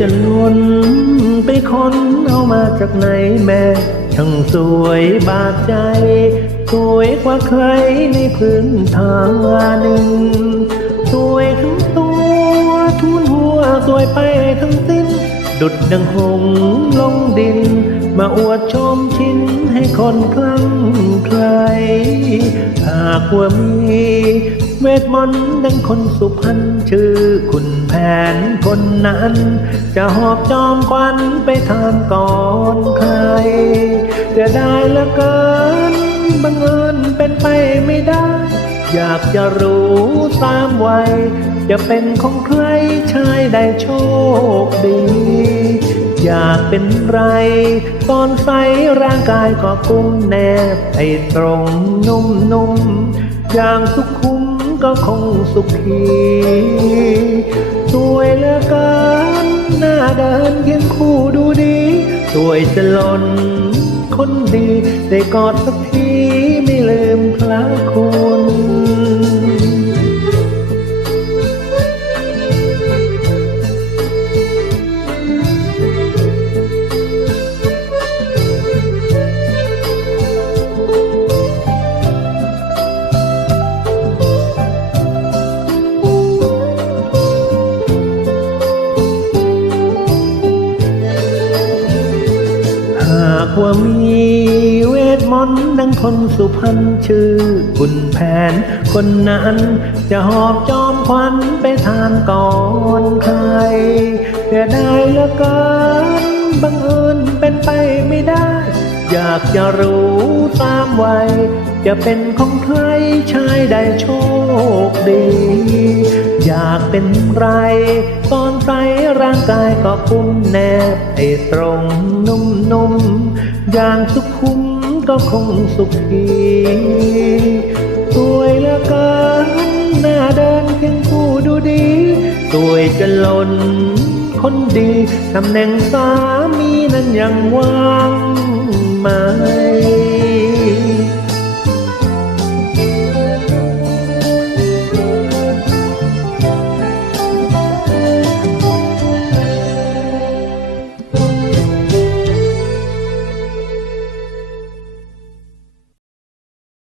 จะล้นไปคนเอามาจากไหนแม่ช่างสวยบาดใจ สวยกว่าใครในพื้นทางหนึ่ง สวยทั้งตัวทุนหัวสวยไปทั้งสิ้น ดุดดังหงลงดิน มาอวดชมชินให้คนคลั่งใคร หากว่ามี เวทมนต์ดังคนสุพรรณชื่อคุณแผนคนนั้น จะหอบจอมควันไปทานก่อนใครจะได้ละเกินบังเอิญเป็นไปไม่ได้ อยากจะรู้ตามวัยจะเป็นของใครชายได้โชคดี อยากเป็นไร ตอนใสร่างกายก็กุ้มแนบให้ตรงนุ่มนุ่มๆอย่างสุขุม ก็คงสุขีสวยเหลือเกินหน้าเดินเคียงคู่ดูดีสวยจะล้นคนดี ได้กอดสักทีไม่ลืมพระคุณ ว่ามีเวทมนต์ดังคนสุพรรณชื่อคุณแผน คนนั้นจะหอบจอมควันไปทานก่อนใครแต่ได้ละกันบังเอิญเป็นไปไม่ได้ อยากจะรู้ตามวัยจะเป็นของเธอ ชายได้โชคดี อยากเป็นไร ตอนใสร่างกายก็คุ้มแนบให้ตรงนุ่มๆอย่างสุขุมก็คงสุขีสวยเหลือเกินหน้าเดินเพียงผู้ดูดีสวยจะล้นคนดีตำแหน่งสามีนั้นยังว่างไหม